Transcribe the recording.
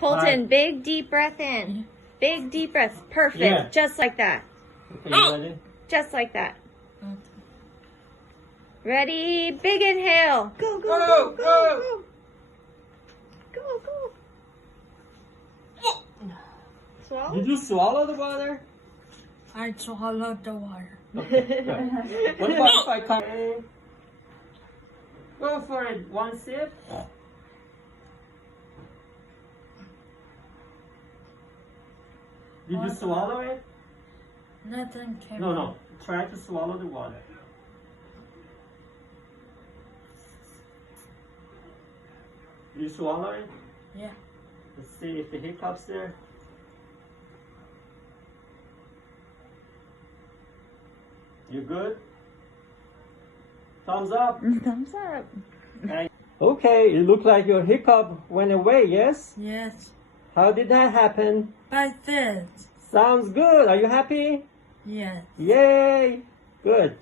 Colton, big deep breath in. Big deep breath. Perfect. Yeah. Just like that. Okay, you ready? Just like that. Ready? Big inhale. Go, go, Go, go, go. go. Go, go. Swallow? Did you swallow the water? I swallowed the water. Okay, good. What about if I come? Go for it. One sip. Did you swallow it? Nothing came No, out. no. Try to swallow the water. Did you swallow it? Yeah. Let's see if the hiccups there. You good? Thumbs up. Thumbs up. Okay, it looked like your hiccup went away, yes? Yes. How did that happen? By this. Sounds good. Are you happy? Yes. Yay! Good.